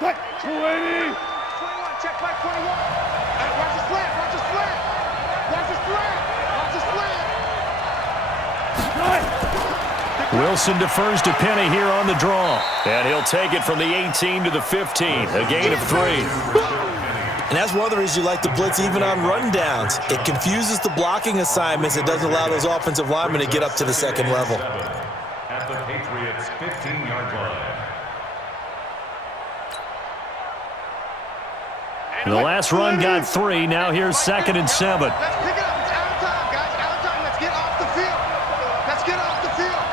280. 21, check by 21. Watch the slant, watch the slant. Watch the slant, watch the slant. Wilson defers to Penny here on the draw. And he'll take it from the 18 to the 15. A gain of 3. And that's one of the reasons you like the blitz even on rundowns. It confuses the blocking assignments. It doesn't allow those offensive linemen to get up to the second level. At the Patriots' 15-yard line. The last run got 3. Now here's 2nd and 7. Let's pick it up. It's out of time, guys. Out of time. Let's get off the field. Let's get off the field.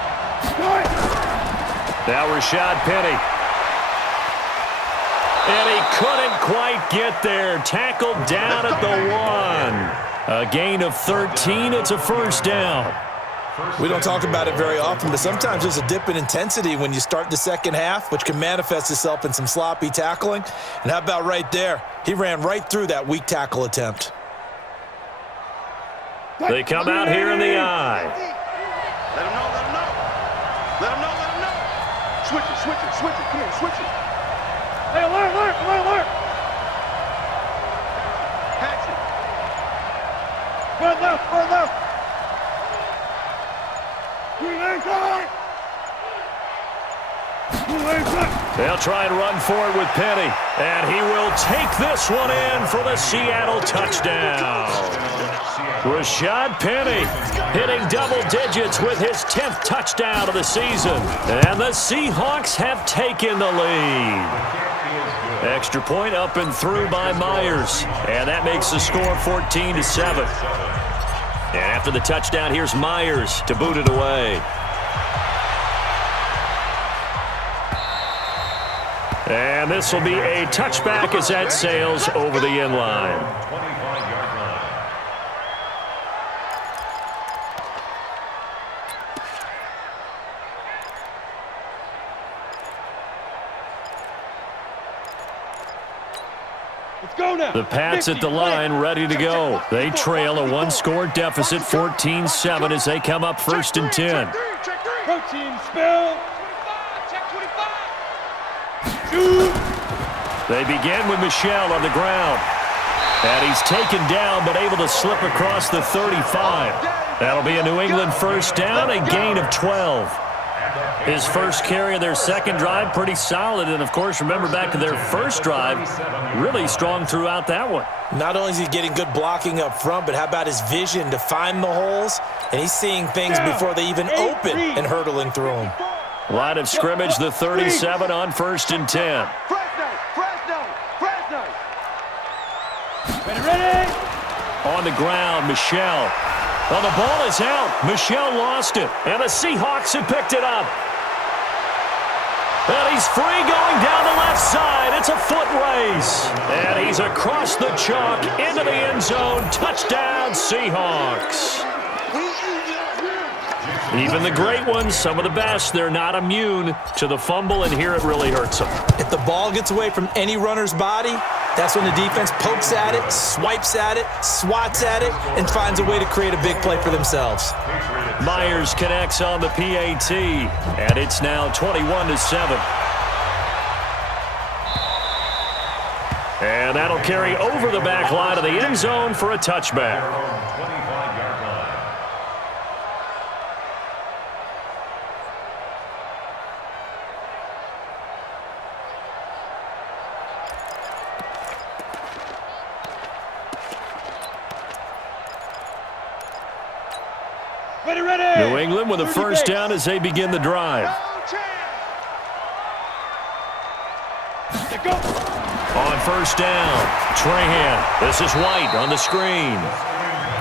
Now Rashad Penny. And he couldn't quite get there. Tackled down at the 1. A gain of 13. It's a first down. We don't talk about it very often, but sometimes there's a dip in intensity when you start the second half, which can manifest itself in some sloppy tackling. And how about right there? He ran right through that weak tackle attempt. They come out here in the eye. Let him know, let him know. Let him know, let him know. Switch it, switch it, switch it. Come here, switch it. Hey, alert, alert, alert, alert. Patch it. Run left, run left. They'll try and run for it with Penny. And he will take this one in for the Seattle touchdown. Rashad Penny hitting double digits with his 10th touchdown of the season. And the Seahawks have taken the lead. Extra point up and through by Myers. And that makes the score 14-7. And after the touchdown, here's Myers to boot it away. And this will be a touchback as that sails over the end line. 25-yard line. Let's go now. The Pats at the line ready to go. They trail a one-score deficit 14-7 as they come up 1st and 10. Protein spill. 25, check 25. They begin with Michel on the ground. And he's taken down but able to slip across the 35. That'll be a New England first down, a gain of 12. His first carry of their second drive, pretty solid. And, of course, remember back to their first drive, really strong throughout that one. Not only is he getting good blocking up front, but how about his vision to find the holes? And he's seeing things before they even open and hurdling through them. Line of scrimmage, the 37 on 1st and 10. Ready? On the ground, Michel. Well, the ball is out. Michel lost it. And the Seahawks have picked it up. And he's free going down the left side. It's a foot race. And he's across the chalk into the end zone. Touchdown, Seahawks. Even the great ones, some of the best, they're not immune to the fumble, and here it really hurts them. If the ball gets away from any runner's body, that's when the defense pokes at it, swipes at it, swats at it, and finds a way to create a big play for themselves. Myers connects on the PAT, and it's now 21-7. And that'll carry over the back line of the end zone for a touchback. 25-yard line. Ready. New England with a first down as they begin the drive. On first down, Trahan. This is White on the screen.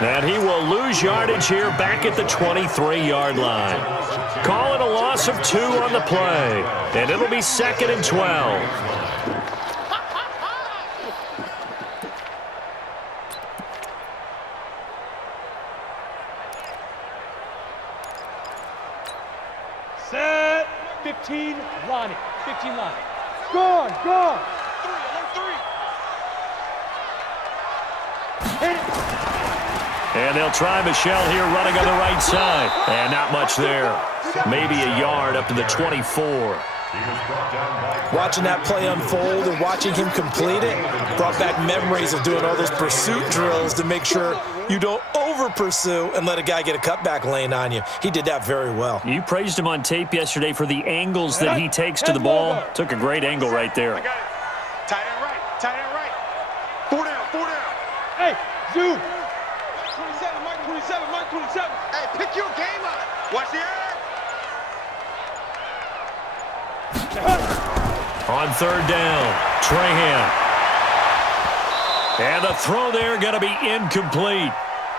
And he will lose yardage here back at the 23-yard line. Call it a loss of 2 on the play. And it'll be 2nd and 12. Set. 15, line it. 15 line. Gone, gone. 3, hit it. And they'll try Michel here running on the right side. And not much there. Maybe a yard up to the 24. He was brought down by... Watching that play unfold and watching him complete it brought back memories of doing all those pursuit drills to make sure you don't over-pursue and let a guy get a cutback lane on you. He did that very well. You praised him on tape yesterday for the angles that he takes to the ball. Took a great angle right there. I got it. Tight end right. Tight end right. 4 down. 4 down. Hey, Zoo. Mike 27. Mike 27. Hey, pick your game up. Watch the air. On third down, Trahan. And the throw there going to be incomplete.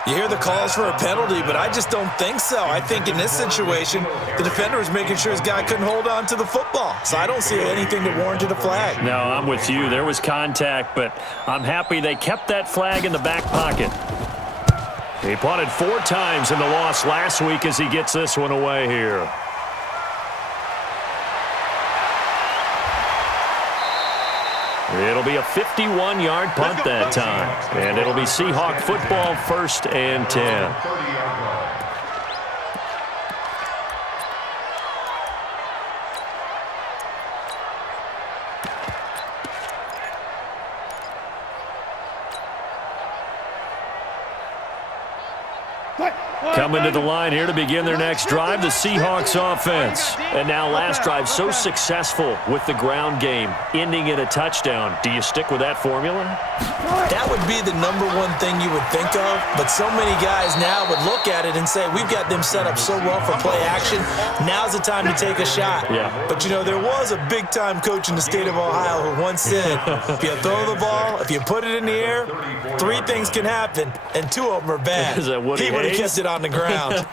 You hear the calls for a penalty, but I just don't think so. I think in this situation, the defender was making sure his guy couldn't hold on to the football. So I don't see anything that warranted a flag. No, I'm with you. There was contact, but I'm happy they kept that flag in the back pocket. He punted 4 times in the loss last week as he gets this one away here. It'll be a 51-yard punt that time. And it'll be Seahawk football, 1st and 10. Coming to the line here to begin their next drive, the Seahawks offense. And now last drive so successful with the ground game, ending in a touchdown. Do you stick with that formula? That would be the #1 thing you would think of, but so many guys now would look at it and say, we've got them set up so well for play action, now's the time to take a shot. Yeah. But, you know, there was a big-time coach in the state of Ohio who once said, if you throw the ball, if you put it in the air, 3 things can happen, and 2 of them are bad. Is that Woody He would have Hayes? kept it on the ground.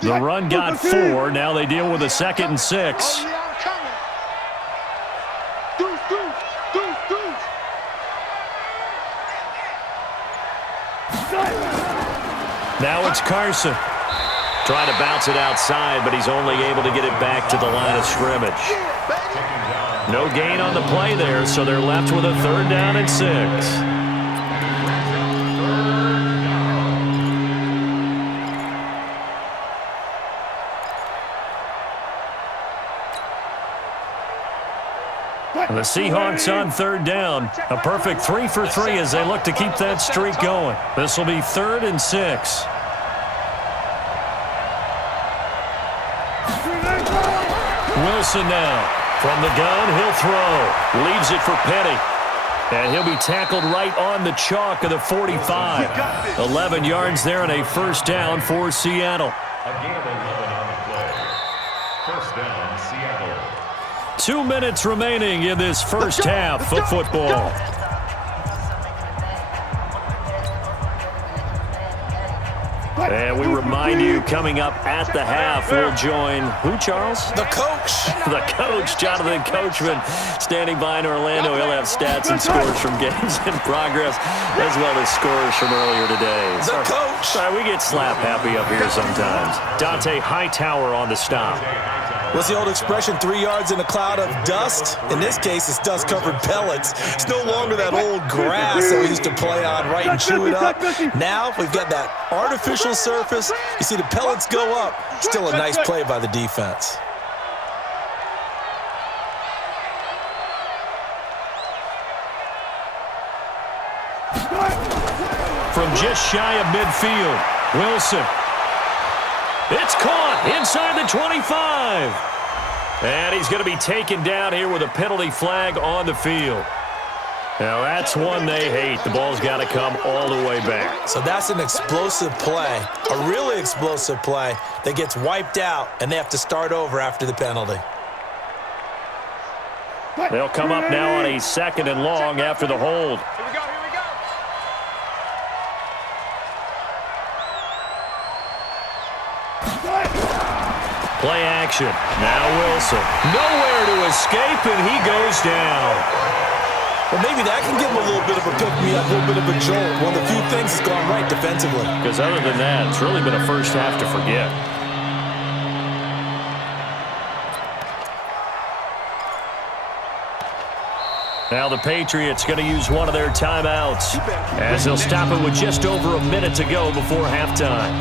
The run got 4. Now they deal with a 2nd and 6. Oh, yeah, I'm coming. Deuce. Now it's Carson. Trying to bounce it outside, but he's only able to get it back to the line of scrimmage. No gain on the play there, so they're left with a 3rd down and 6. The Seahawks on 3rd down. A perfect 3 for 3 as they look to keep that streak going. This will be 3rd and 6. Wilson now. From the gun, he'll throw. Leaves it for Penny. And he'll be tackled right on the chalk of the 45. 11 yards there and a 1st down for Seattle. A gain of 11 on the play. 1st down, Seattle. 2 minutes remaining in this first half of football. And we remind you, coming up at the half, we'll join who, Charles? The coach. The coach, Jonathan Coachman, standing by in Orlando. He'll have stats and scores from games in progress, as well as scores from earlier today. The coach. Sorry, we get slap happy up here sometimes. Dante Hightower on the stop. What's the old expression, 3 yards in a cloud of dust? In this case, it's dust-covered pellets. It's no longer that old grass that we used to play on, right, and chew it up. Now we've got that artificial surface. You see the pellets go up. Still a nice play by the defense. From just shy of midfield, Wilson. It's caught inside the 25. And he's going to be taken down here with a penalty flag on the field. Now, that's one they hate. The ball's got to come all the way back. So that's an explosive play, a really explosive play that gets wiped out, and they have to start over after the penalty. They'll come up now on a 2nd and long after the hold. Here we go. Play action. Now Wilson. Nowhere to escape, and he goes down. Well, maybe that can give him a little bit of a pick-me-up, a little bit of a jolt. One of the few things that's gone right defensively. Because other than that, it's really been a first half to forget. Now the Patriots going to use one of their timeouts as they'll stop it with just over a minute to go before halftime.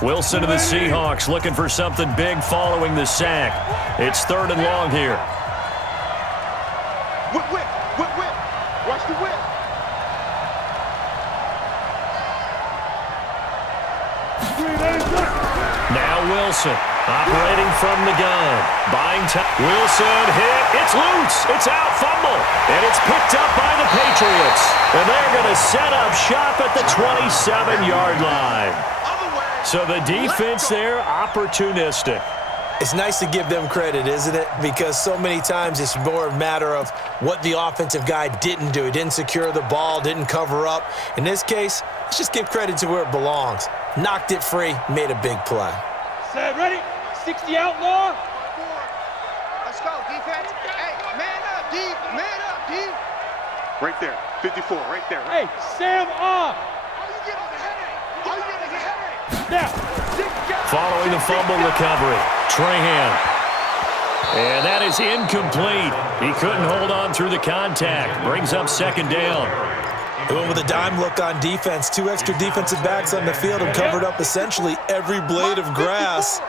Wilson of the Seahawks looking for something big following the sack. It's 3rd and long here. Whip, whip, whip, whip. Watch the whip. Now Wilson operating from the gun. Buying time. Wilson hit. It's loose. It's out. Fumble. And it's picked up by the Patriots. And they're going to set up shop at the 27-yard line. So the defense there, opportunistic. It's nice to give them credit, isn't it? Because so many times it's more a matter of what the offensive guy didn't do. He didn't secure the ball, didn't cover up. In this case, let's just give credit to where it belongs. Knocked it free, made a big play. Set, ready? 60 outlaw. Let's go, defense. Hey, man up, D. Man up, D. Right there. 54, right there. Hey, Sam off. How you getting the headache? How you getting the headache? Now. Following the fumble recovery, Trahan. And that is incomplete. He couldn't hold on through the contact. Brings up 2nd down. They went with a dime look on defense. 2 extra defensive backs on the field and covered up essentially every blade of grass.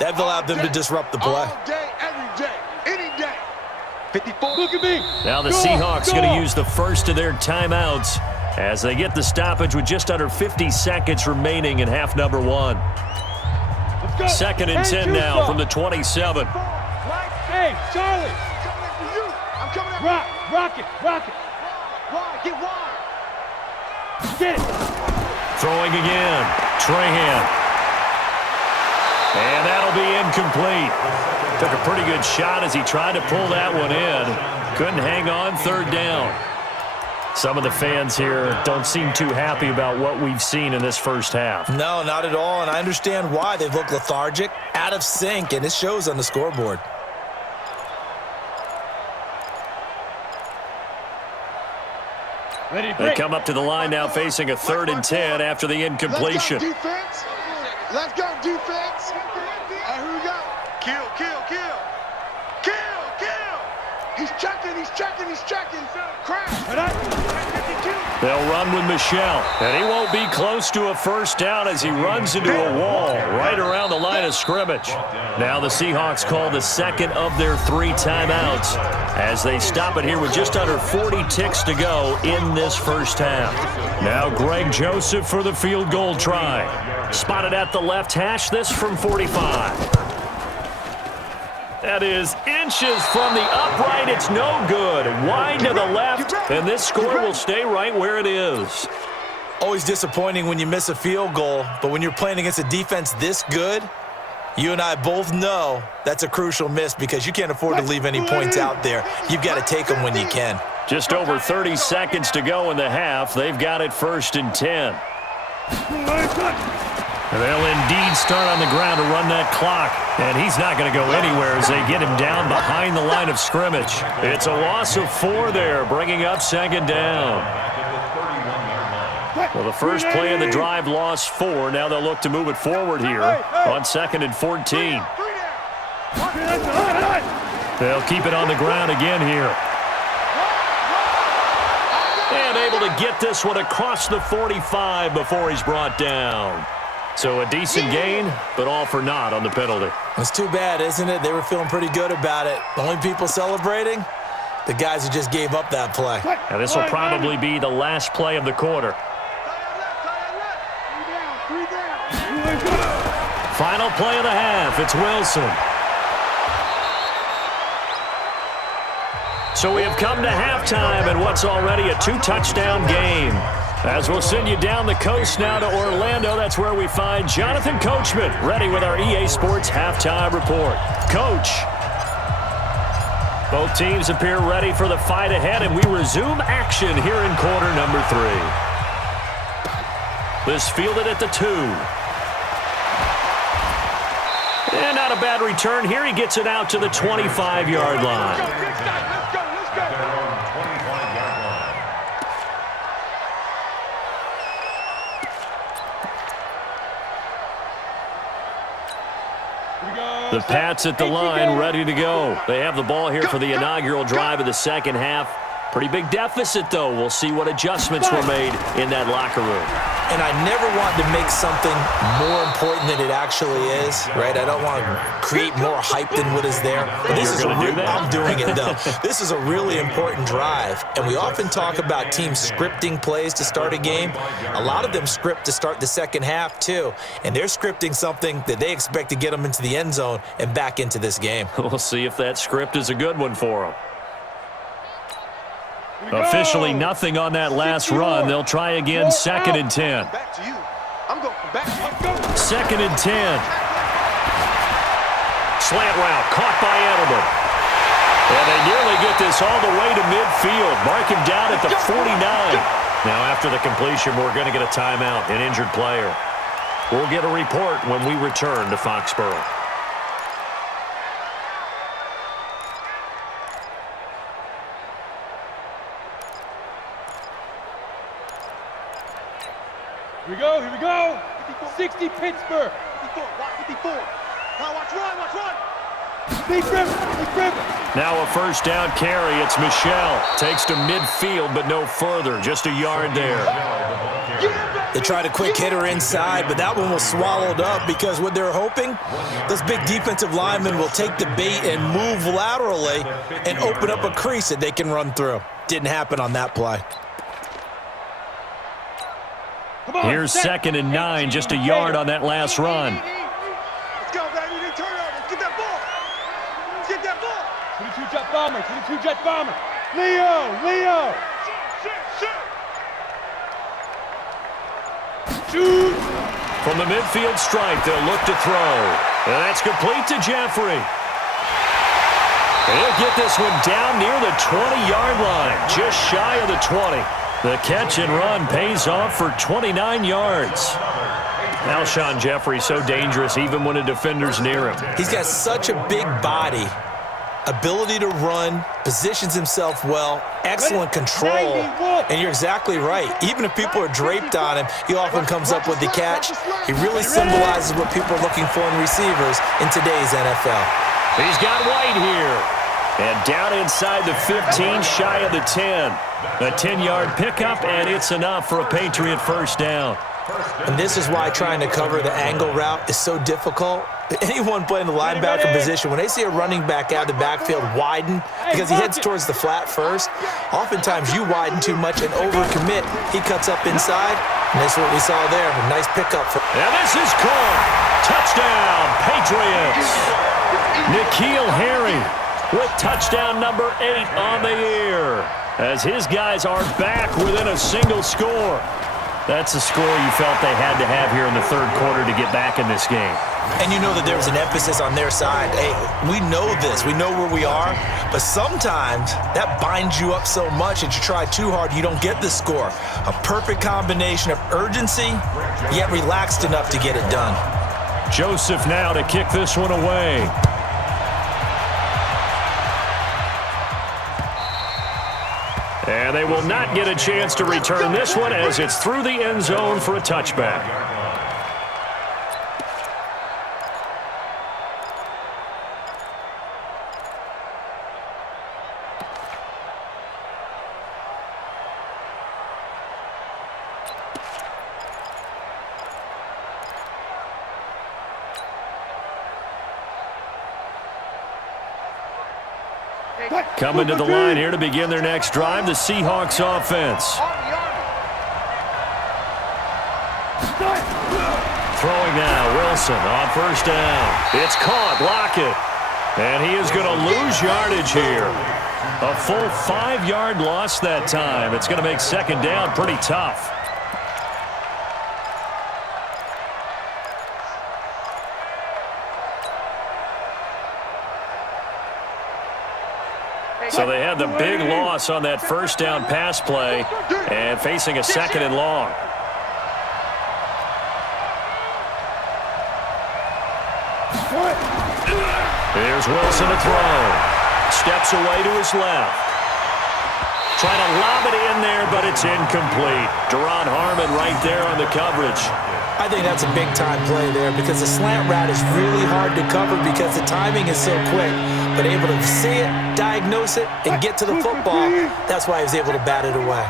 That allowed them to disrupt the play. All day, every day, any day. 54. Look at me. Now the Seahawks going to use the first of their timeouts as they get the stoppage with just under 50 seconds remaining in half number 1. Let's go. 2nd and 10 now from the 27. Hey, Charlie. I'm coming after you. I'm coming after you. Rock it, rock it. Wide, get wide. Get it. Throwing again, Trahan. And that'll be incomplete. Took a pretty good shot as he tried to pull that one in. Couldn't hang on, 3rd down. Some of the fans here don't seem too happy about what we've seen in this first half. No, not at all, and I understand why. They've looked lethargic, out of sync, and it shows on the scoreboard. Ready, They come up to the line now facing a 3rd and 10 after the incompletion. Let's go, defense. Let's go, defense. Here we go. Kill, kill, kill. Kill, kill. He's checking, he's checking, he's checking. Crash. They'll run with Michelle, and he won't be close to a 1st down as he runs into a wall right around the line of scrimmage. Now the Seahawks call the 2nd of their 3 timeouts as they stop it here with just under 40 ticks to go in this first half. Now Greg Joseph for the field goal try. Spotted at the left hash, this from 45. That is inches from the upright. It's no good. Wide to the left, and this score will stay right where it is. Always disappointing when you miss a field goal, but when you're playing against a defense this good, you and I both know that's a crucial miss because you can't afford to leave any points out there. You've got to take them when you can. Just over 30 seconds to go in the half. They've got it 1st and 10. They'll indeed start on the ground to run that clock, and he's not going to go anywhere as they get him down behind the line of scrimmage. It's a loss of 4 there, bringing up 2nd down. Well, the first play of the drive lost 4. Now they'll look to move it forward here on 2nd and 14. They'll keep it on the ground again here. And able to get this one across the 45 before he's brought down. So a decent gain, but all for naught on the penalty. It's too bad, isn't it? They were feeling pretty good about it. The only people celebrating, the guys who just gave up that play. And this will probably be the last play of the quarter. Final play of the half. It's Wilson. So we have come to halftime in what's already a 2-touchdown game. As we'll send you down the coast now to Orlando, that's where we find Jonathan Coachman, ready with our EA Sports Halftime Report. Coach. Both teams appear ready for the fight ahead, and we resume action here in quarter number 3. This fielded at the 2. And not a bad return here. He gets it out to the 25-yard line. The Pats at the line, ready to go. They have the ball here for the inaugural drive of the second half. Pretty big deficit, though. We'll see what adjustments were made in that locker room. And I never want to make something more important than it actually is, right? I don't want to create more hype than what is there. But this is I'm doing it, though. This is a really important drive. And we often talk about teams scripting plays to start a game. A lot of them script to start the second half, too. And they're scripting something that they expect to get them into the end zone and back into this game. We'll see if that script is a good one for them. Officially nothing on that last run. They'll try again, 2nd and 10. Back to you. I'm going back. 2nd and 10. Slant route, caught by Edelman. And they nearly get this all the way to midfield. Mark him down at the 49. Now after the completion, we're going to get a timeout, an injured player. We'll get a report when we return to Foxborough. Here we go. 60 Pittsburgh. 54. Now watch run. Big River. Now a first down carry. It's Michel. Takes to midfield, but no further. Just a yard there. They tried a quick hitter inside, but that one was swallowed up because what they're hoping, those big defensive linemen will take the bait and move laterally and open up a crease that they can run through. Didn't happen on that play. Here's 2nd and 9, just a yard on that last run. Let's go, baby. They turn over. Let's get that ball. Let's get that ball. 22 jet bomber. Leo. Shoot. From the midfield stripe, they'll look to throw. And that's complete to Jeffrey. He'll get this one down near the 20-yard line, just shy of the 20. The catch and run pays off for 29 yards. Alshon Jeffrey so dangerous even when a defender's near him. He's got such a big body, ability to run, positions himself well, excellent control. And you're exactly right. Even if people are draped on him, he often comes up with the catch. He really symbolizes what people are looking for in receivers in today's NFL. He's got White here. And down inside the 15, shy of the 10. A 10-yard pickup, and it's enough for a Patriot first down. And this is why trying to cover the angle route is so difficult. Anyone playing the linebacker position, when they see a running back out of the backfield widen because he heads towards the flat first, oftentimes you widen too much and overcommit. He cuts up inside, and that's what we saw there. A nice pickup. And this is caught. Touchdown, Patriots. N'Keal Harry with touchdown number 8 on the year, as his guys are back within a single score. That's a score you felt they had to have here in the third quarter to get back in this game. And you know that there was an emphasis on their side. Hey, we know this. We know where we are. But sometimes that binds you up so much that you try too hard, you don't get the score. A perfect combination of urgency, yet relaxed enough to get it done. Joseph now to kick this one away. And they will not get a chance to return this one as it's through the end zone for a touchback. Coming to the line here to begin their next drive, the Seahawks offense. Throwing now, Wilson on first down. It's caught, Lockett. And he is going to lose yardage here. A full 5-yard loss that time. It's going to make second down pretty tough. So they had the big loss on that first down pass play and facing a second and long. Here's Wilson to throw. Steps away to his left. Trying to lob it in there, but it's incomplete. Deron Harmon right there on the coverage. I think that's a big-time play there because the slant route is really hard to cover because the timing is so quick. But able to see it, diagnose it, and get to the football, that's why he was able to bat it away.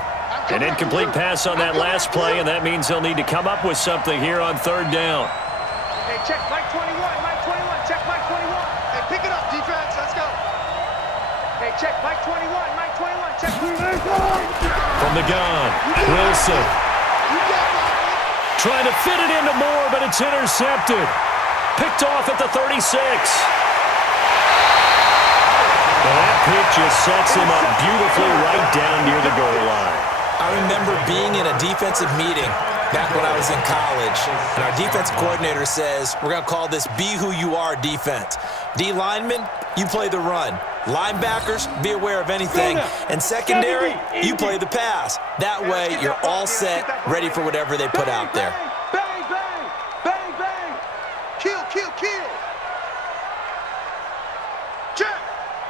An incomplete pass on that last play, and that means they'll need to come up with something here on third down. Hey, check Mike 21, Mike 21, check Mike 21. Hey, pick it up, defense, let's go. Hey, check Mike 21, Mike 21, check. From the gun, Wilson. Trying to fit it into Moore, but it's intercepted. Picked off at the 36. Well, that pitch just sets him up beautifully right down near the goal line. I remember being in a defensive meeting back when I was in college, and our defensive coordinator says, we're going to call this Be Who You Are defense. D linemen, you play the run. Linebackers, be aware of anything. And secondary, you play the pass. That way, you're all set, ready for whatever they put out there. Bang, bang, bang, bang. Kill, kill, kill. Check,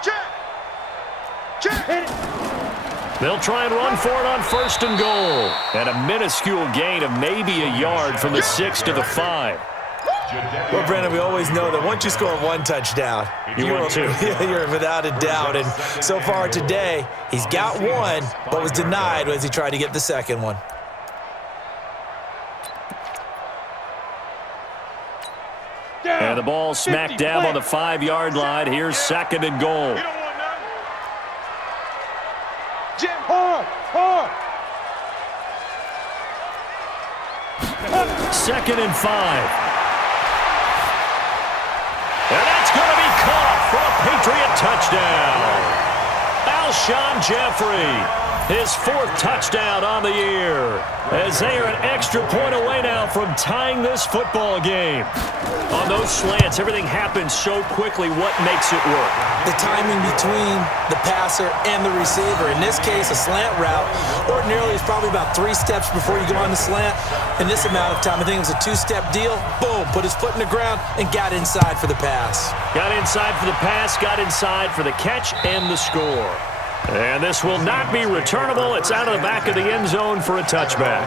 check, check. They'll try and run for it on first and goal. And a minuscule gain of maybe a yard from the 6 to the 5. Well, Brandon, we always know that once you score one touchdown, win two. You're without a doubt. And so far today, he's got one, but was denied as he tried to get the second one. And the ball smack dab on the 5-yard line. Here's second and goal. Jim, Hard, hard. Second and 5. And that's going to be caught for a Patriot touchdown. Alshon Jeffrey, his 4th touchdown on the year, as they are an extra point away now from tying this football game. On those slants, everything happens so quickly. What makes it work? The timing between the passer and the receiver. In this case, a slant route ordinarily is probably about 3 steps before you go on the slant. In this amount of time, I think it was a 2-step deal. Boom, put his foot in the ground and got inside for the pass. Got inside for the pass, got inside for the catch and the score. And this will not be returnable. It's out of the back of the end zone for a touchback.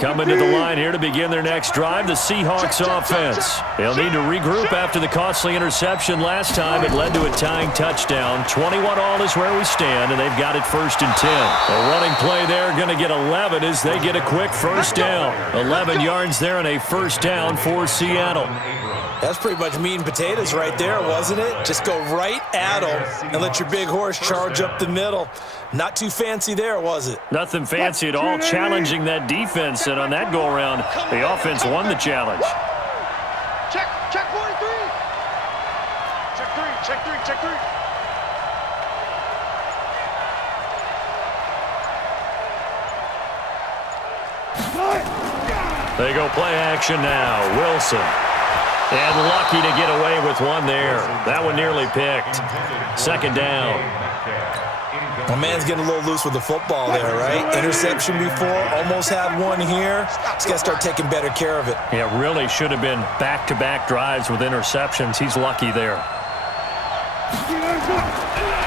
Coming to the line here to begin their next drive, the Seahawks offense. They'll need to regroup after the costly interception last time. It led to a tying touchdown. 21-all is where we stand, and they've got it first and 10. A running play there, going to get 11 as they get a quick first down. 11 yards there and a first down for Seattle. That's pretty much meat and potatoes right there, wasn't it? Just go right at them and let your big horse charge up the middle. Not too fancy there, was it? Nothing fancy at all, challenging that defense, and on that go-around, the offense won the challenge. check 43. Check 3. They go play action now. Wilson. And lucky to get away with one there. That one nearly picked. Second down. My man's getting a little loose with the football there, right? Interception before, almost had one here. He's got to start taking better care of it. Yeah, really should have been back-to-back drives with interceptions. He's lucky there.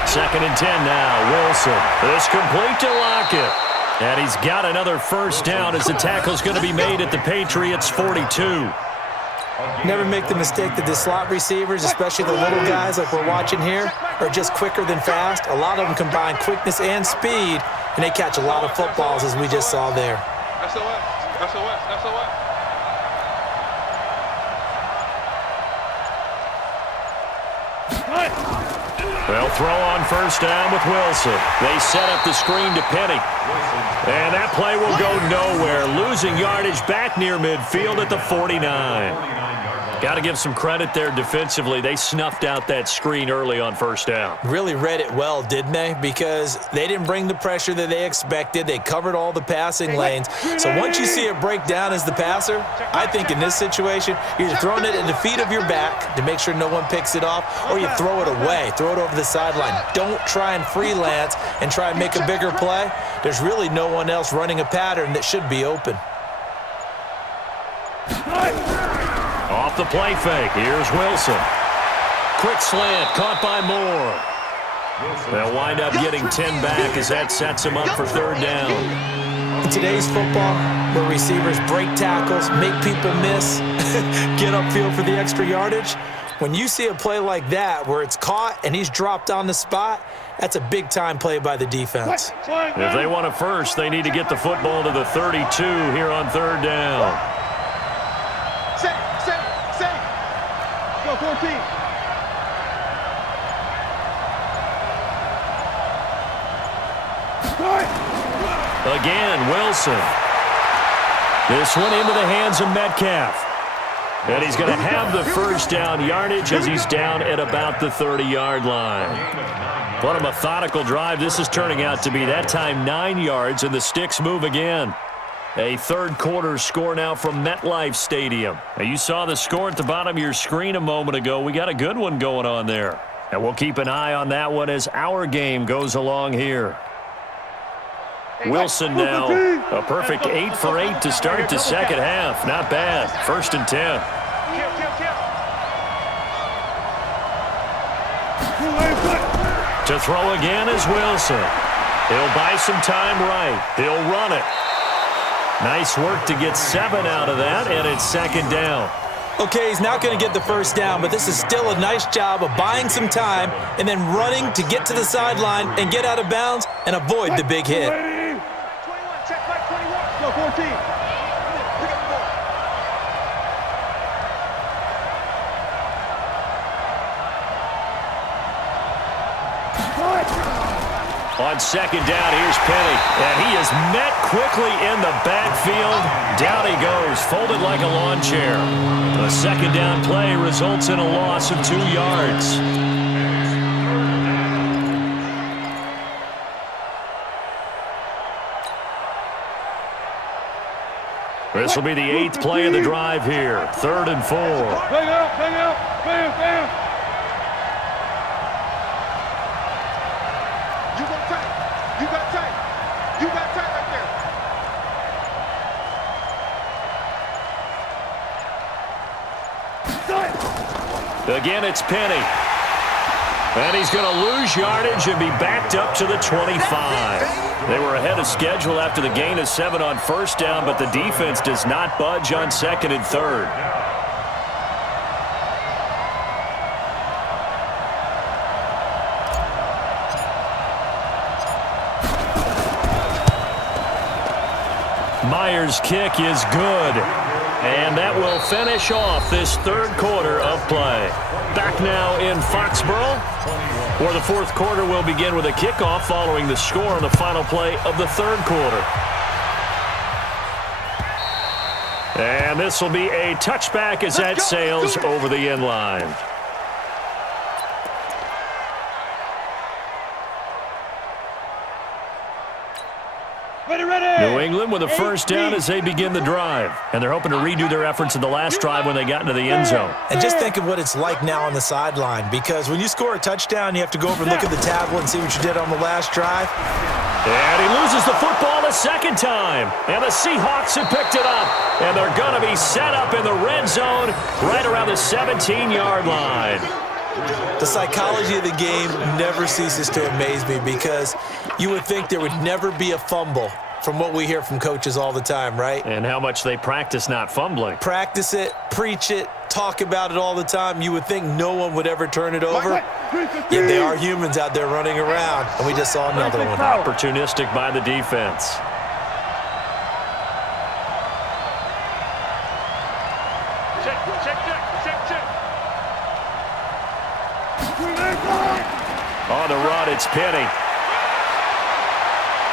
Second and 10 now. Wilson. This complete to Lockett. And he's got another first down as the tackle's going to be made at the Patriots' 42. Never make the mistake that the slot receivers, especially the little guys like we're watching here, are just quicker than fast. A lot of them combine quickness and speed, and they catch a lot of footballs, as we just saw there. SOS. They'll throw on first down with Wilson. They set up the screen to Penny. And that play will go nowhere. Losing yardage back near midfield at the 49. Got to give some credit there defensively. They snuffed out that screen early on first down. Really read it well, didn't they? Because they didn't bring the pressure that they expected. They covered all the passing lanes. So once you see it break down as the passer, I think in this situation, you're throwing it at the feet of your back to make sure no one picks it off, or you throw it away, throw it over the sideline. Don't try and freelance and try and make a bigger play. There's really no one else running a pattern that should be open. Off the play fake, here's Wilson. Quick slant, caught by Moore. They'll wind up getting 10 back as that sets them up for third down. In today's football, where receivers break tackles, make people miss, get upfield for the extra yardage, when you see a play like that where it's caught and he's dropped on the spot, that's a big-time play by the defense. If they want a first, they need to get the football to the 32 here on third down. Safe. Go, 14. Again, Wilson. This one into the hands of Metcalf. And he's going to have the first down yardage as he's down at about the 30-yard line. What a methodical drive this is turning out to be. That time 9 yards, and the sticks move again. A third quarter score now from MetLife Stadium. Now, you saw the score at the bottom of your screen a moment ago. We got a good one going on there. And we'll keep an eye on that one as our game goes along here. Wilson now, a perfect 8 for 8 to start the second half. Not bad. 1st and 10. To throw again is Wilson. He'll buy some time right. He'll run it. Nice work to get 7 out of that, and it's second down. Okay, he's not going to get the first down, but this is still a nice job of buying some time and then running to get to the sideline and get out of bounds and avoid the big hit. 21, check right 21. Go, 14. Pick up the ball. On second down, here's Penny. And he is met quickly in the backfield. Down he goes, folded like a lawn chair. The second down play results in a loss of 2 yards. This will be the 8th play of the drive here. 3rd and 4. Hang out, bam. You got tight. You got tight right there. Again, it's Penny. And he's going to lose yardage and be backed up to the 25. They were ahead of schedule after the gain of 7 on first down, but the defense does not budge on 2nd and 3rd. Myers' kick is good. And that will finish off this third quarter of play. Back now in Foxborough, where the fourth quarter will begin with a kickoff following the score on the final play of the third quarter. And this will be a touchback as that sails over the end line. New England with a first down as they begin the drive. And they're hoping to redo their efforts in the last drive when they got into the end zone. And just think of what it's like now on the sideline, because when you score a touchdown, you have to go over and look at the tablet and see what you did on the last drive. And he loses the football the second time. And the Seahawks have picked it up. And they're going to be set up in the red zone right around the 17-yard line. The psychology of the game never ceases to amaze me, because you would think there would never be a fumble from what we hear from coaches all the time, right? And how much they practice not fumbling. Practice it, preach it, talk about it all the time. You would think no one would ever turn it over. Yet they are humans out there running around, and we just saw another one. Opportunistic by the defense. On the run, it's Penny.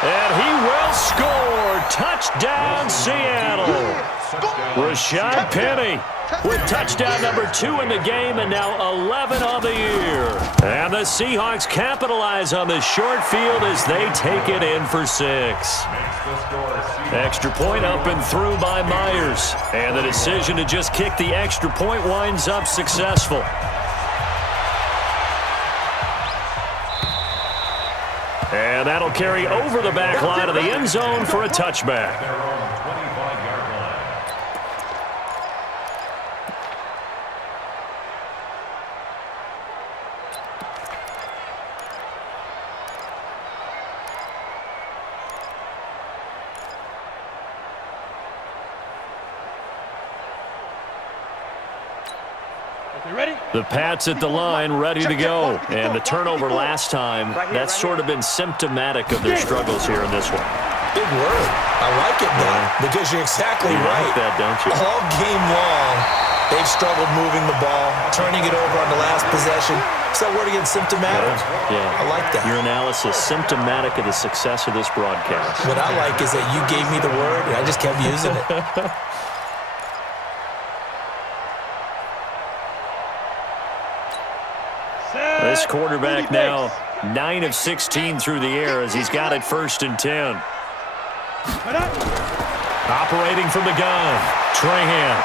And he will score. Touchdown, Seattle. Rashad Penny with touchdown number 2 in the game, and now 11 on the year. And the Seahawks capitalize on the short field as they take it in for 6. Extra point up and through by Myers. And the decision to just kick the extra point winds up successful. And that'll carry over the back line of the end zone for a touchback. The Pats at the line, ready to go. And the turnover last time, that's sort of been symptomatic of their struggles here in this one. Big word. I like it, though, because you're exactly you right. like that, don't you? All game long, they've struggled moving the ball, turning it over on the last possession. So word again, symptomatic? Yeah. I like that. Your analysis, symptomatic of the success of this broadcast. What I like is that you gave me the word, and I just kept using it. This quarterback now 9 of 16 through the air as he's got it 1st and 10. Operating from the gun, Trahan.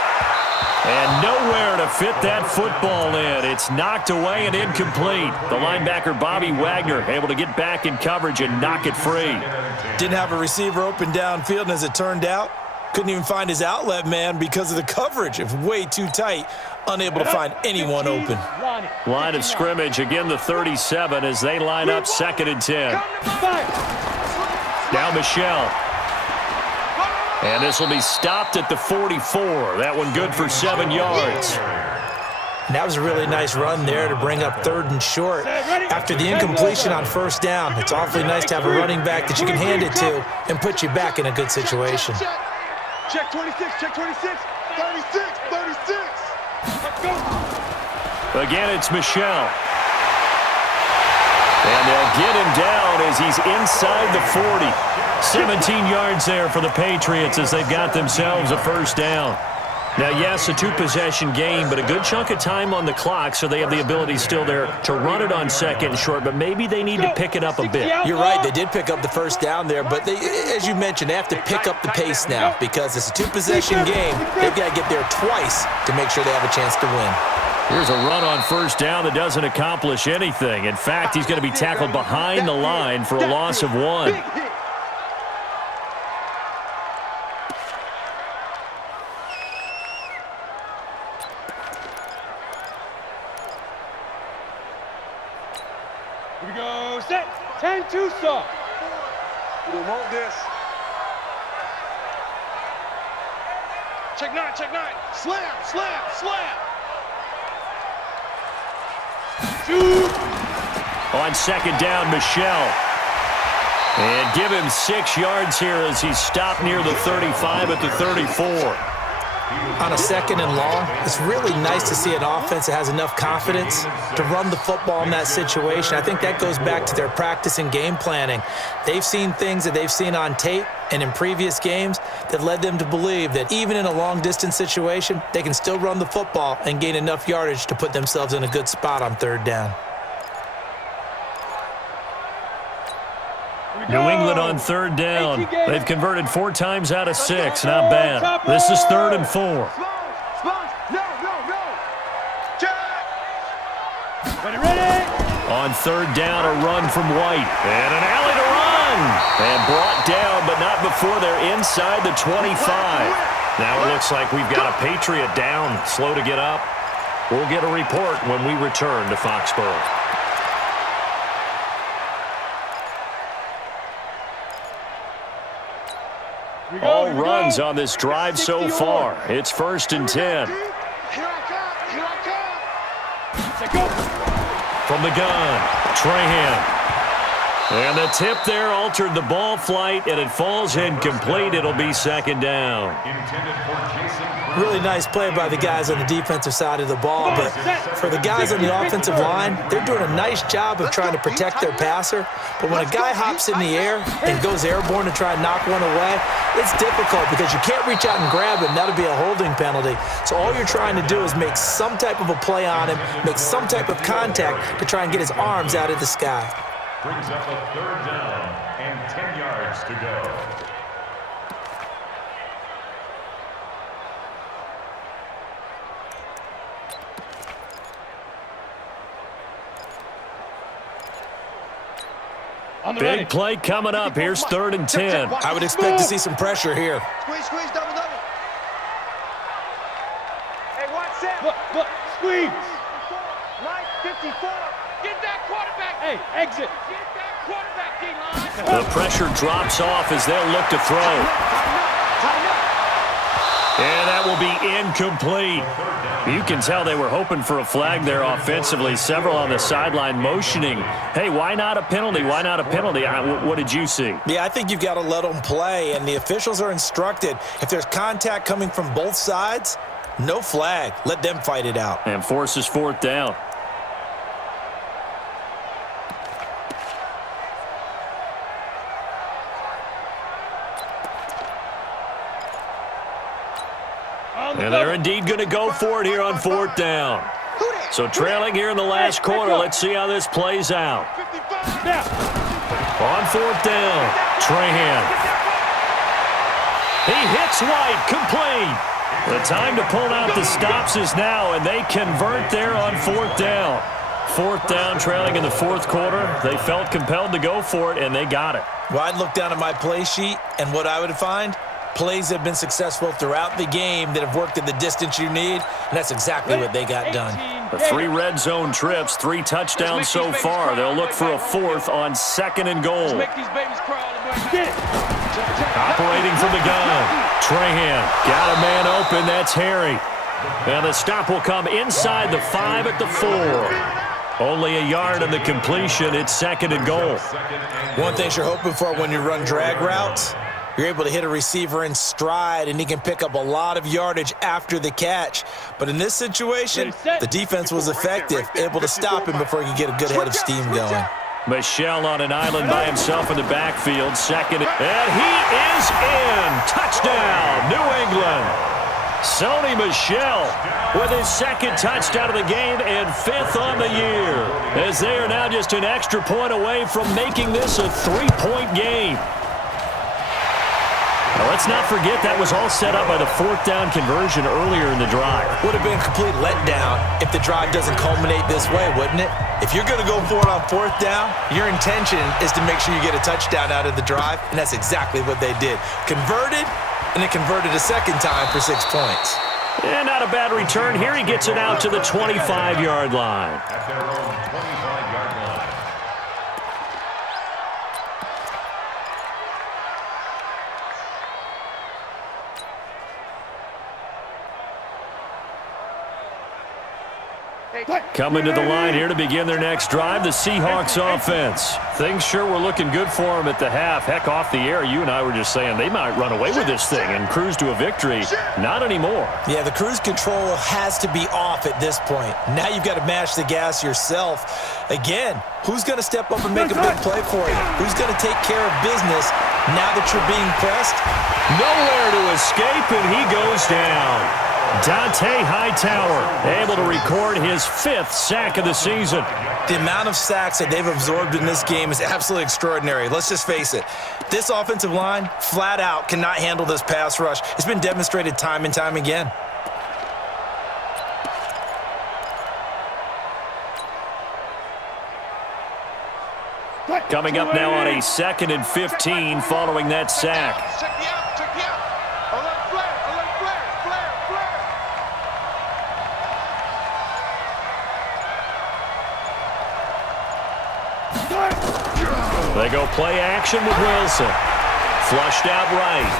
And nowhere to fit that football in. It's knocked away and incomplete. The linebacker, Bobby Wagner, able to get back in coverage and knock it free. Didn't have a receiver open downfield, and as it turned out, couldn't even find his outlet man because of the coverage. It was way too tight, unable to find anyone open. Line of scrimmage, again the 37 as they line up 2nd and 10. Now Michelle. And this will be stopped at the 44. That one good for 7 yards. And that was a really nice run there to bring up 3rd and short. After the incompletion on 1st down, it's awfully nice to have a running back that you can hand it to and put you back in a good situation. Check 26, check 26, 36, 36. Let's go. Again, it's Michelle. And they'll get him down as he's inside the 40. 17 yards there for the Patriots as they've got themselves a 1st down. Now, yes, a 2-possession game, but a good chunk of time on the clock, so they have the ability still there to run it on 2nd and short, but maybe they need to pick it up a bit. You're right. They did pick up the 1st down there, but they, as you mentioned, they have to pick up the pace now because it's a 2-possession game. They've got to get there twice to make sure they have a chance to win. Here's a run on 1st down that doesn't accomplish anything. In fact, he's going to be tackled behind the line for a loss of 1. Here we go, set, 10-2 stop. We don't want this. Check 9, check 9. Slam, slam, slam. Shoot. On 2nd down, Michelle. And give him 6 yards here as he's stopped near the 35 at the 34. On a 2nd and long, it's really nice to see an offense that has enough confidence to run the football in that situation. I think that goes back to their practice and game planning. They've seen things that they've seen on tape and in previous games that led them to believe that even in a long-distance situation, they can still run the football and gain enough yardage to put themselves in a good spot on 3rd down. New England on 3rd down. They've converted 4 times out of 6. Not bad. This is 3rd and 4. No. Check. Ready. On 3rd down, a run from White. And an alley to run. And brought down, but not before they're inside the 25. Now it looks like we've got a Patriot down. Slow to get up. We'll get a report when we return to Foxborough. All runs on this drive so far. It's 1st and 10. Here I come. From the gun, Trahan. And the tip there altered the ball flight, and it falls incomplete. It'll be 2nd down. Really nice play by the guys on the defensive side of the ball, but for the guys on the offensive line, they're doing a nice job of trying to protect their passer. But when a guy hops in the air and goes airborne to try and knock one away, it's difficult because you can't reach out and grab him. That'll be a holding penalty. So all you're trying to do is make some type of a play on him, make some type of contact to try and get his arms out of the sky. Brings up a 3rd down and 10 yards to go. Big play coming up. Here's 3rd and 10. I would expect to see some pressure here. Squeeze, double. Hey, watch that. Look, squeeze. 954. Get that quarterback. Hey, exit. Get that quarterback, D-line. The pressure drops off as they'll look to throw. And that will be incomplete. You can tell they were hoping for a flag there offensively. Several on the sideline motioning, hey, why not a penalty? Why not a penalty? What did you see? Yeah, I think you've got to let them play, and the officials are instructed, if there's contact coming from both sides, no flag. Let them fight it out. And forces fourth down. And they're indeed going to go for it here on fourth down. So trailing here in the last quarter. Let's see how this plays out. On fourth down, Trahan. He hits White, complete. The time to pull out the stops is now, and they convert there on fourth down. Fourth down, trailing in the fourth quarter. They felt compelled to go for it, and they got it. Well, I'd look down at my play sheet, and what I would find, plays have been successful throughout the game that have worked at the distance you need, and that's exactly what they got done. The 3 red zone trips, 3 touchdowns so far. They'll look for a fourth on second and goal. Operating from the gun, Trahan got a man open. That's Harry. And the stop will come inside the 5 at the 4. Only a yard on the completion. It's second and goal. One thing you're hoping for when you run drag routes, you're able to hit a receiver in stride, and he can pick up a lot of yardage after the catch. But in this situation, the defense was effective, able to stop him before he could get a good head of steam going. Michel on an island by himself in the backfield. Second, and he is in. Touchdown, New England. Sony Michel with his second touchdown of the game and 5th on the year, as they are now just an extra point away from making this a 3-point game. Now, let's not forget that was all set up by the fourth down conversion earlier in the drive. Would have been a complete letdown if the drive doesn't culminate this way, wouldn't it? If you're going to go for it on fourth down, your intention is to make sure you get a touchdown out of the drive, and that's exactly what they did. Converted, and then converted a second time for 6 points. And not a bad return. Here he gets it out to the 25-yard line. At their own 25-yard line. Coming to the line here to begin their next drive, the Seahawks offense. Things sure were looking good for them at the half. Heck, off the air, you and I were just saying they might run away with this thing and cruise to a victory. Not anymore. Yeah, the cruise control has to be off at this point. Now you've got to mash the gas yourself. Again, who's going to step up and make a big play for you? Who's going to take care of business now that you're being pressed? Nowhere to escape, and he goes down. Dante Hightower able to record his 5th sack of the season. The amount of sacks that they've absorbed in this game is absolutely extraordinary. Let's just face it. This offensive line, flat out, cannot handle this pass rush. It's been demonstrated time and time again. Coming up now on a 2nd and 15 following that sack. Check me out, check me out. Alert flare, flare, flare. They go play action with Wilson. Flushed out right.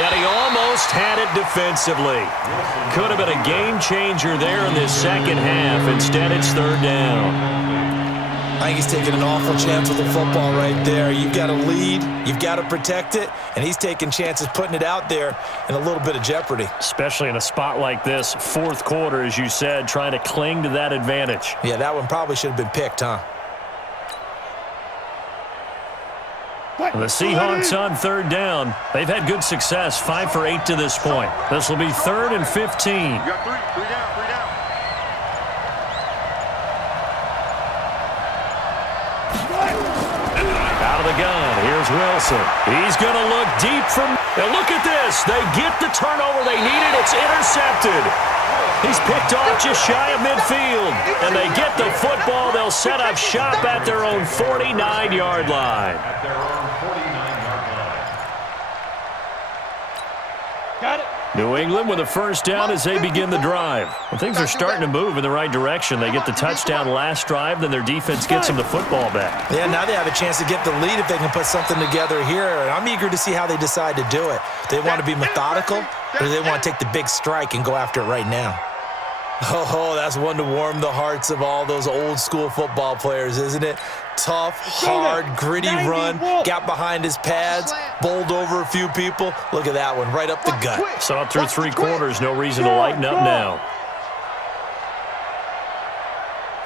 And he almost had it defensively. Could have been a game changer there in this second half. Instead, it's 3rd down. I think he's taking an awful chance with the football right there. You've got to lead, you've got to protect it, and he's taking chances putting it out there in a little bit of jeopardy. Especially in a spot like this, 4th quarter, as you said, trying to cling to that advantage. Yeah, that one probably should have been picked, huh? The Seahawks on 3rd down. They've had good success, 5 for 8 to this point. This will be 3rd and 15. You got three down. Out of the gun, here's Wilson. He's going to look deep from... Now look at this. They get the turnover they needed. It's intercepted. He's picked off just shy of midfield. And they get the football. They'll set up shop at their own 49-yard line. At their own 49-yard line. Got it. New England with a first down as they begin the drive. Well, things are starting to move in the right direction. They get the touchdown last drive, then their defense gets them the football back. Yeah, now they have a chance to get the lead if they can put something together here, and I'm eager to see how they decide to do it. Do they want to be methodical, or do they want to take the big strike and go after it right now? Oh, that's one to warm the hearts of all those old-school football players, isn't it? Tough, hard, gritty run, got behind his pads, bowled over a few people. Look at that one, right up the gut. Saw it through 3 quarters, no reason to lighten up now.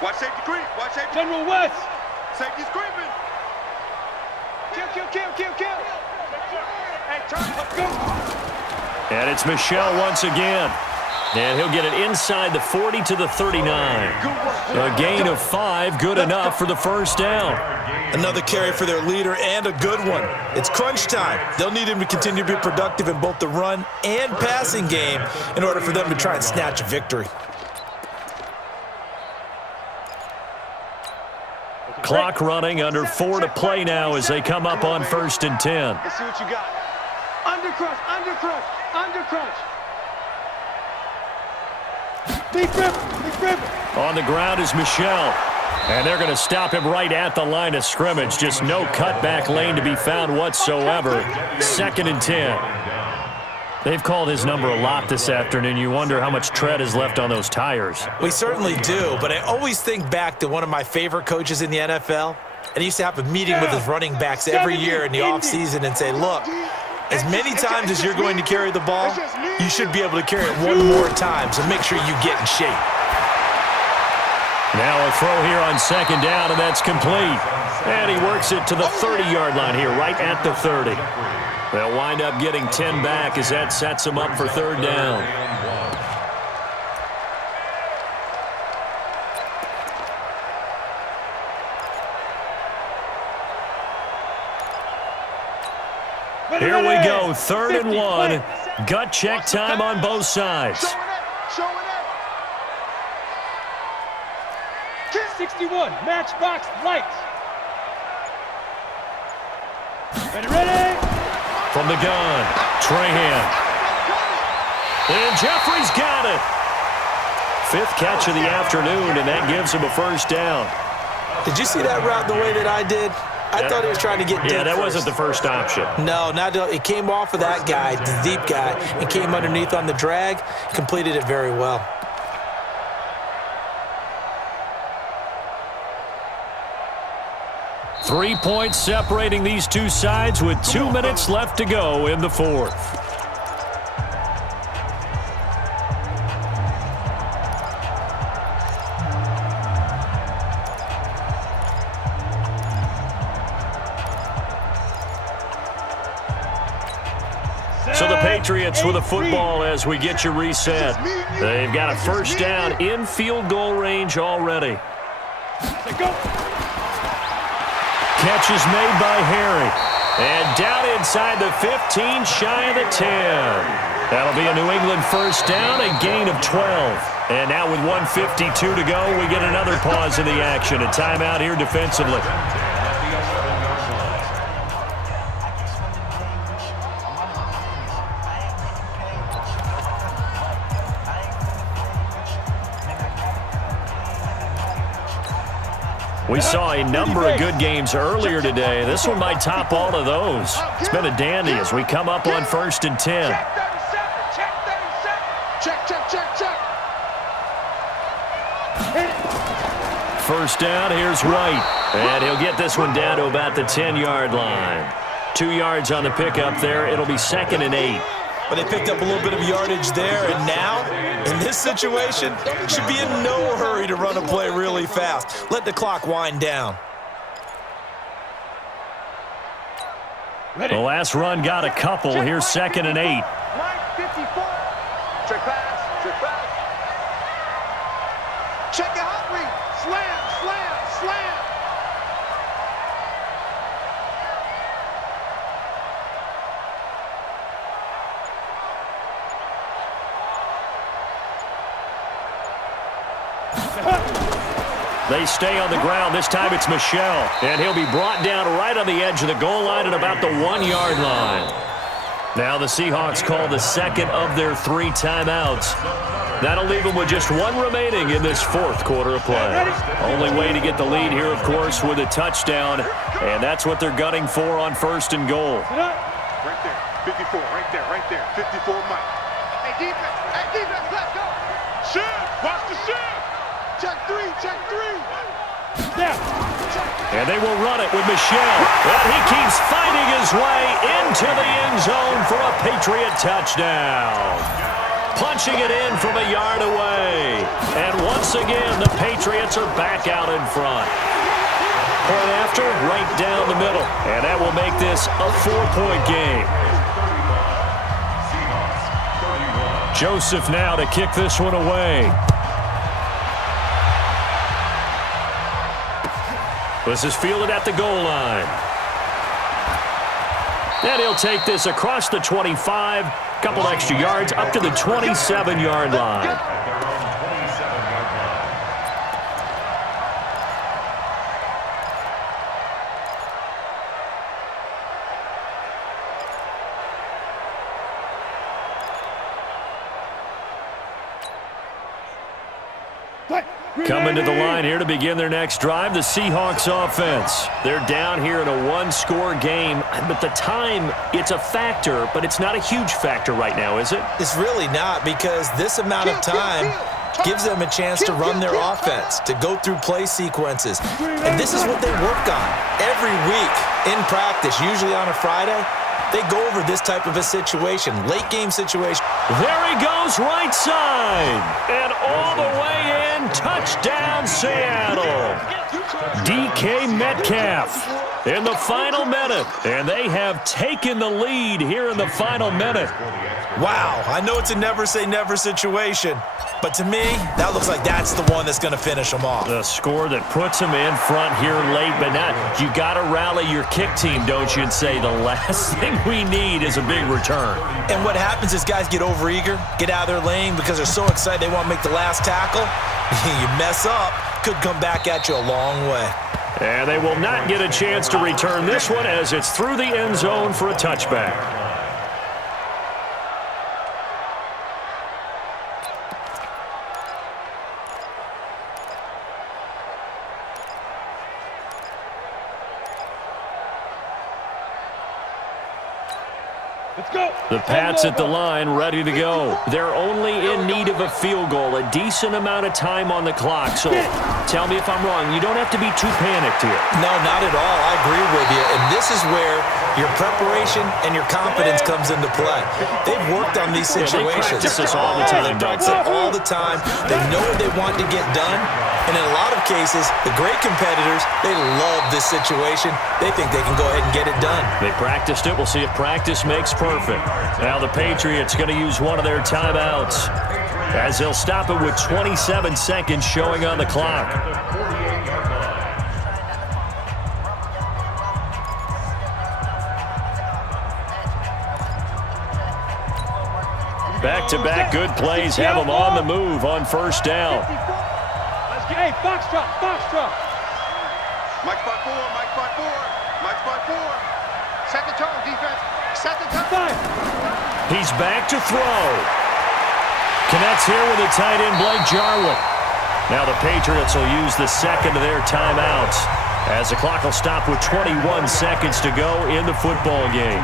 Watch safety creep. Watch safety. General West. Safety's creeping. Kill. Hey, turn. Let's go. And it's Michel once again. And he'll get it inside the 40 to the 39. A gain of 5, good enough for the first down. Another carry for their leader and a good one. It's crunch time. They'll need him to continue to be productive in both the run and passing game in order for them to try and snatch a victory. Clock running, under 4 to play now as they come up on 1st and 10. Let's see what you got. Under crunch. Big rip. On the ground is Michel. And they're going to stop him right at the line of scrimmage. Just no cutback lane to be found whatsoever. 2nd and 10. They've called his number a lot this afternoon. You wonder how much tread is left on those tires. We certainly do, but I always think back to one of my favorite coaches in the NFL. And he used to have a meeting with his running backs every year in the offseason and say, look, as many times as you're going to carry the ball, you should be able to carry it one more time, so make sure you get in shape. Now a throw here on 2nd down, and that's complete. And he works it to the 30-yard line here, right at the 30. They'll wind up getting 10 back as that sets them up for 3rd down. Here we go, 3rd and 1. Gut check time on both sides. Showing it. 61, matchbox lights. Ready. From the gun, Trahan. And Jeffrey's got it. 5th catch of the afternoon, and that gives him a first down. Did you see that route the way that I did? I thought he was trying to get deep. Yeah, that wasn't the first option. No, it came off of that guy, the deep guy, and came underneath on the drag, completed it very well. Three points separating these two sides with 2 minutes left to go in the 4th. So the Patriots with a football as we get you reset. They've got a first down in field goal range already. Catch is made by Harry. And down inside the 15, shy of the 10. That'll be a New England first down, a gain of 12. And now with 1:52 to go, we get another pause in the action. A timeout here defensively. We saw a number of good games earlier today. This one might top all of those. It's been a dandy as we come up on 1st and 10. Check. First down, here's White. And he'll get this one down to about the 10-yard line. 2 yards on the pickup there. It'll be 2nd and 8. But they picked up a little bit of yardage there, and now, in this situation, should be in no hurry to run a play really fast. Let the clock wind down. The last run got a couple. Here's 2nd and 8. Trick pass. Check it out, read. Slam. They stay on the ground. This time it's Michel. And he'll be brought down right on the edge of the goal line at about the 1-yard line. Now the Seahawks call the second of their 3 timeouts. That'll leave them with just 1 remaining in this 4th quarter of play. Only way to get the lead here, of course, with a touchdown, and that's what they're gunning for on 1st and goal. Right there, 54, right there, 54, Mike. Hey, defense, let's go. Shift, watch the shift. Check 3. And they will run it with Michel. And he keeps fighting his way into the end zone for a Patriot touchdown. Punching it in from a yard away. And once again, the Patriots are back out in front. Point after, right down the middle. And that will make this a 4-point game. Joseph now to kick this one away. This is fielded at the goal line. And he'll take this across the 25. Couple extra yards up to the 27-yard line. Coming to the line here to begin their next drive, the Seahawks offense. They're down here in a 1-score game, but the time, it's a factor, but it's not a huge factor right now, is it? It's really not, because this amount of time gives them a chance to run their offense, to go through play sequences. And this is what they work on every week in practice, usually on a Friday. They go over this type of a situation, late game situation. There he goes, right side. And all the way in, touchdown Seattle. DK Metcalf in the final minute. And they have taken the lead here in the final minute. Wow, I know it's a never say never situation, but to me, that looks like that's the one that's going to finish them off. The score that puts them in front here late, but not. You got to rally your kick team, don't you, and say the last thing we need is a big return. And what happens is guys get overeager, get out of their lane because they're so excited they want to make the last tackle. You mess up, could come back at you a long way. And they will not get a chance to return this one as it's through the end zone for a touchback. The Pats at the line, ready to go. They're only in need of a field goal, a decent amount of time on the clock. So tell me if I'm wrong. You don't have to be too panicked here. No, not at all. I agree with you. And this is where your preparation and your confidence comes into play. They've worked on these situations. They practice this all the time. They practice it all the time. They know what they want to get done. And in a lot of cases, the great competitors, they love this situation. They think they can go ahead and get it done. They practiced it. We'll see if practice makes perfect. Now the Patriots going to use one of their timeouts as they'll stop it with 27 seconds showing on the clock. Back-to-back good plays have them on the move on first down. Hey, Foxtrot. Mike 5-4. Mike 5-4. Set the tone, defense. Set the tone. He's back to throw. Connects here with a tight end, Blake Jarwin. Now the Patriots will use the second of their timeouts as the clock will stop with 21 seconds to go in the football game.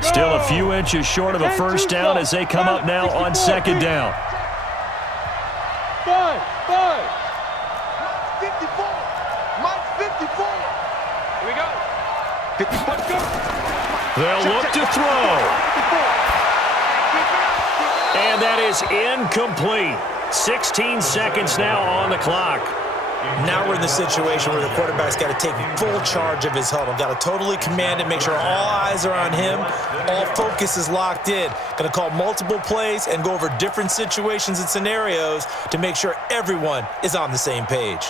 Still a few inches short of a first down as they come up now on second down. 5. 54. Mike 54. Here we go. 54. Let's go. They'll look to throw. And that is incomplete. 16 seconds now on the clock. Now we're in the situation where the quarterback's got to take full charge of his huddle. Got to totally command it, make sure all eyes are on him. All focus is locked in. Going to call multiple plays and go over different situations and scenarios to make sure everyone is on the same page.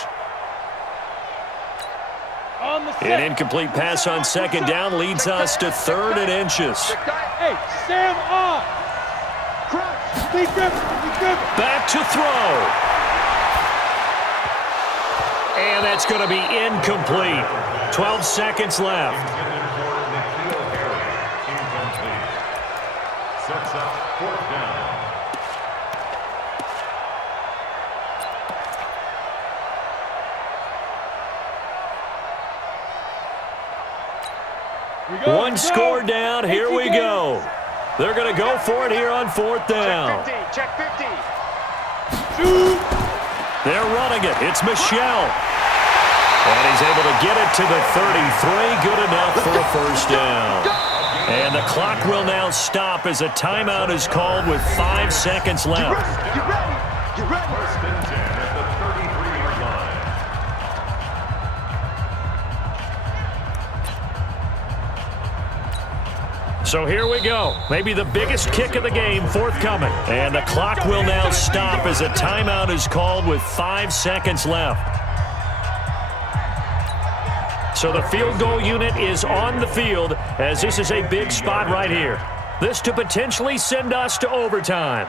On the An incomplete pass on second down leads us to 3rd and inches. Hey, Sam on. Back to throw. And that's going to be incomplete. 12 seconds left. Sets up 4th down. One score down. Here we go. They're going to go for it here on 4th down. Check 50. They're running it. It's Michelle. And he's able to get it to the 33. Good enough for a 1st down. And the clock will now stop as a timeout is called with 5 seconds left. Get ready. Get ready. 1st and 10 at the 33-yard line. So here we go. Maybe the biggest kick of the game forthcoming. And the clock will now stop as a timeout is called with 5 seconds left. So the field goal unit is on the field as this is a big spot right here. This to potentially send us to overtime.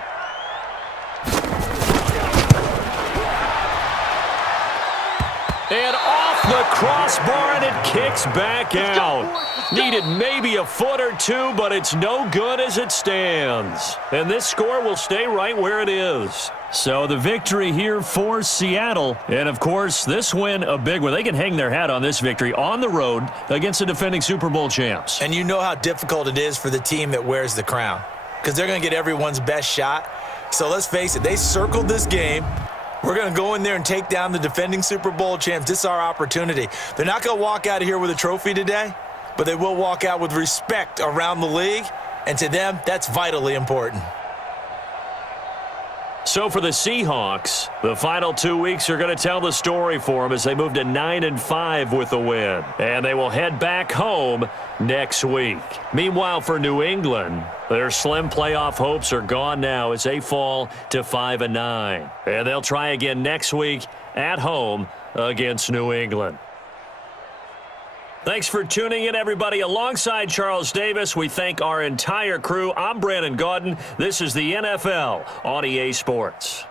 And off the crossbar, and it kicks back out. Needed maybe a foot or two, but it's no good as it stands. And this score will stay right where it is. So the victory here for Seattle. And, of course, this win, a big one. They can hang their hat on this victory on the road against the defending Super Bowl champs. And you know how difficult it is for the team that wears the crown because they're going to get everyone's best shot. So let's face it, they circled this game. We're going to go in there and take down the defending Super Bowl champs. This is our opportunity. They're not going to walk out of here with a trophy today, but they will walk out with respect around the league, and to them, that's vitally important. So for the Seahawks, the final 2 weeks are going to tell the story for them as they move to 9-5 with the win. And they will head back home next week. Meanwhile, for New England, their slim playoff hopes are gone now as they fall to 5-9. And they'll try again next week at home against New England. Thanks for tuning in, everybody. Alongside Charles Davis, we thank our entire crew. I'm Brandon Gaudin. This is the NFL on EA Sports.